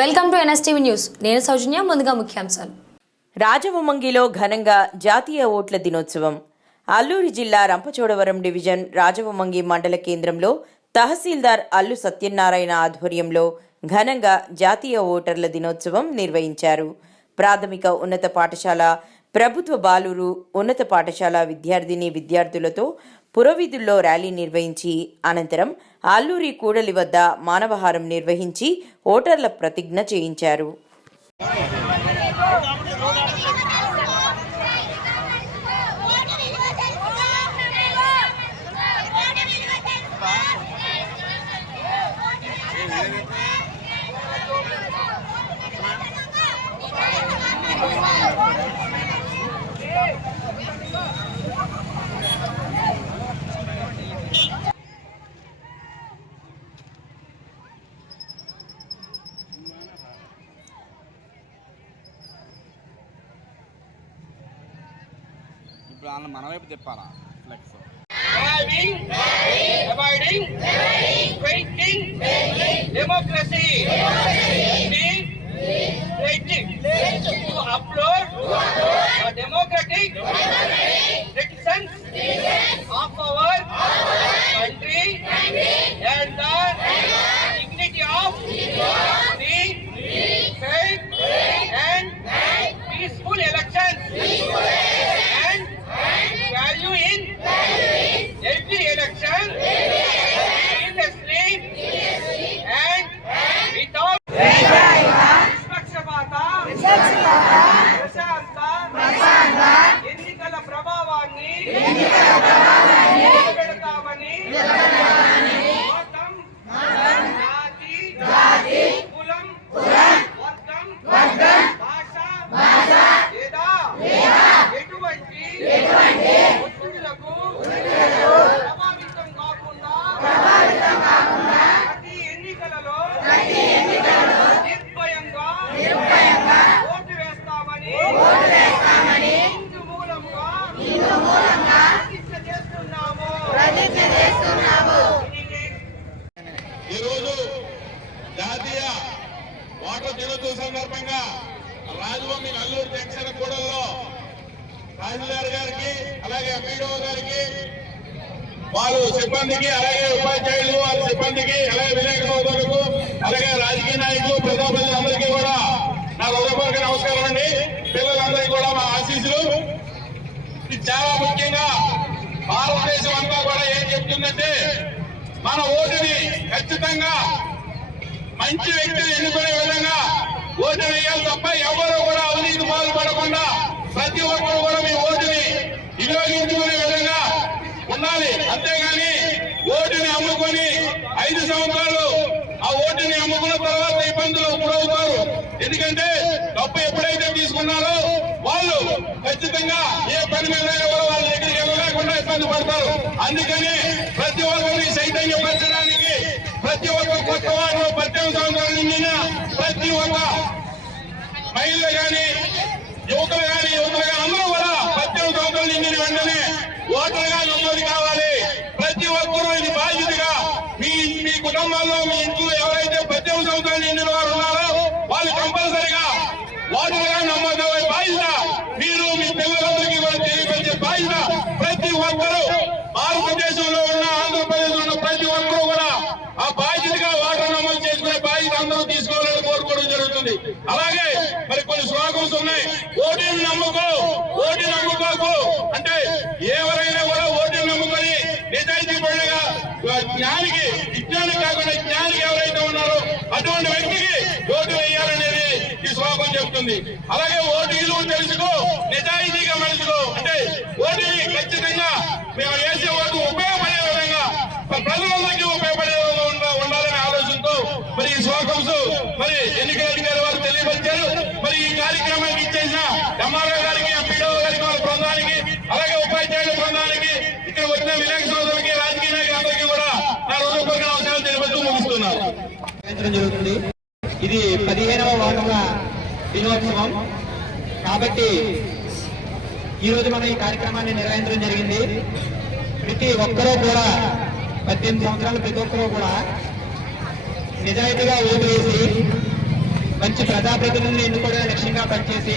Welcome to NSTV news. నేను సౌజన్య. ముందుగా ముఖ్యాంశాలు. రాజవొమ్మంగిలో ఘనంగా జాతీయ ఓట్ల దినోత్సవం. అల్లూరి జిల్లా రంపచోడవరం డివిజన్ రాజవొమ్మంగి మండల కేంద్రంలో తహసీల్దార్ అల్లు సత్యనారాయణ ఆధ్వర్యంలో ఘనంగా జాతీయ ఓటర్ల దినోత్సవం నిర్వహించారు. ప్రాథమిక ఉన్నత పాఠశాల, ప్రభుత్వ బాలురు ఉన్నత పాఠశాల విద్యార్థులతో పురవీధుల్లో ర్యాలీ నిర్వహించి అనంతరం అల్లూరి కూడలి వద్ద మానవహారం నిర్వహించి ఓటర్ల ప్రతిజ్ఞ చేయించారు. ఇప్పుడు మన వైపు తిప్పాలా flex. Democracy. To upload the democratic citizens of our country and the dignity of the fair and peaceful elections and value in every election seriously and without ఎన్నికల ప్రభావాన్ని పెడతామని మతం, జాతి, కులం, వర్గం, భాష లేదా ఎటువంటి ఒత్తిడులకు ప్రభావితం కాకుండా ప్రతి ఎన్నికలలో నిర్భయంగా ఓటు వేస్తామని ఇందు మూలంగా ప్రతిజ్ఞ చేస్తున్నాము. ఈరోజు జాతీయ ఓటర్ దినోత్సవం సందర్భంగా రాజవొమ్మంగి అల్లూరి జంక్షన్ కూడల్లో తహసీల్దార్ గారికి, అలాగే ఎంపీడీఓ గారికి, వాళ్ళ సిబ్బందికి, అలాగే ఉపాధ్యాయులు వాళ్ళ సిబ్బందికి, అలాగే విలేకరుల సోదరులకు, అలాగే రాజకీయ నాయకులు, ప్రజాప్రతినిధులందరికీ కూడా నా హృదయపూర్వక నమస్కారం అండి. పిల్లలందరికీ కూడా మా ఆశీస్సులు. ఇది చాలా ముఖ్యంగా భారతదేశం అంతా కూడా ఏం చెప్తుందంటే, మన ఓటుని ఖచ్చితంగా మంచి వ్యక్తిని ఎన్నుకునే విధంగా ఓటు వేయాలి తప్ప ఎవరు కూడా అవినీతి పాల్పడకుండా ప్రతి ఒక్కరు కూడా మీ ఓటుని వినియోగించుకునే విధంగా ఉండాలి. అంతేగాని ఓటుని అమ్ముకొని 5 సంవత్సరాలు ఆ ఓటుని అమ్ముకున్న తర్వాత ఇబ్బందులు గురవుతారు. ఎందుకంటే డబ్బు ఎప్పుడైతే తీసుకున్నారో వాళ్ళు ఖచ్చితంగా ఏ పని మీద వాళ్ళ దగ్గరికి వెళ్ళలేకుండా ఇబ్బంది పడతారు. అందుకని ప్రతి ఒక్కరిని చైతన్యపరచడానికి ప్రతి ఒక్క కొత్త వారు 18 సంవత్సరాల నిండిన ప్రతి ఒక్క మహిళలు కానీ యువకులు కానీ అందరూ కూడా 18 సంవత్సరాల నిండిన వెంటనే ఓటర్గా నమోదు కావాలి. ప్రతి ఒక్కరూ ఇది బాధ్యతగా మీ కుటుంబాల్లో మీ ఇంట్లో ఎవరైతే 18 సంవత్సరాలు నిండిన వారు ఉన్నారో వాళ్ళు కంపల్సరిగా ఓటర్గా నమోదు అయ్యే బాధ్యత మీరు మీ పిల్లలందరికీ కూడా తెలియపరిచే బాధ్యత ప్రతి ఒక్కరూ భారతదేశంలో ఉన్న, ఆంధ్రప్రదేశ్ ఉన్న ప్రతి ఒక్కరూ కూడా ఆ బాధ్యతగా ఓటర్ నమోదు చేసుకునే బాధ్యత అందరూ తీసుకోవాలని కోరుకోవడం జరుగుతుంది. అలాగే మరి కొన్ని స్లోగన్స్ ఉన్నాయి. ఓటీని నమ్ముకోకు అంటే ఎవరైనా కూడా ఓటీని నమ్ముకొని నిజాయితీ పడిగా జ్ఞానికి, విజ్ఞానం కాకుండా జ్ఞానికి ఎవరైతే ఉన్నారో అటువంటి వ్యక్తికి ఓటు వేయాలనేది ఈ శ్లోకం చెబుతుంది. అలాగే ఓటు విలువ తెలుసుకో, నిజాయితీగా మలుచుకో అంటే ఓటుని ఖచ్చితంగా మేము వేసే ఓటు ఉపయోగపడే విధంగా ప్రజలందరికీ ఉపయోగపడే విధంగా ఉండాలనే ఆలోచనతో మరి ఈ శ్లోకమ్స్ మరి ఎన్నికల అధికారి వారు తెలియపరిచారు. మరి ఈ కార్యక్రమానికి ఇచ్చేసిన ఎంఆర్ఓ గారికి, ఎంపీడీఓ గారికి, వాళ్ళ బృందానికి, అలాగే ఉపాధ్యాయుల బృందానికి, ఇక్కడ వచ్చిన విలేకరుల సోదరులకి, రాజకీయ నాయకులందరికీ కూడా నా హృదయపూర్వక నమస్కారాలు తెలుపుతూ ముగిస్తున్నాను. జరుగుతుంది. ఇది 15వ ఓటర్ల దినోత్సవం కాబట్టి ఈరోజు మనం ఈ కార్యక్రమాన్ని నిర్వహించడం జరిగింది. ప్రతి ఒక్కరూ కూడా 18 సంవత్సరాల ప్రతి ఒక్కరూ కూడా నిజాయితీగా ఓటు వేసి మంచి ప్రజాప్రతినిధులను ఎన్నుకోవడం లక్ష్యంగా పనిచేసి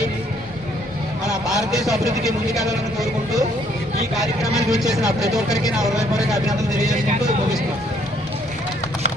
మన భారతదేశ అభివృద్ధికి ముందుకెళ్లాలని కోరుకుంటూ ఈ కార్యక్రమానికి విచ్చేసిన ప్రతి ఒక్కరికి నా హృదయపూర్వక అభినందనలు తెలియజేసుకుంటూ ముగిస్తున్నాను.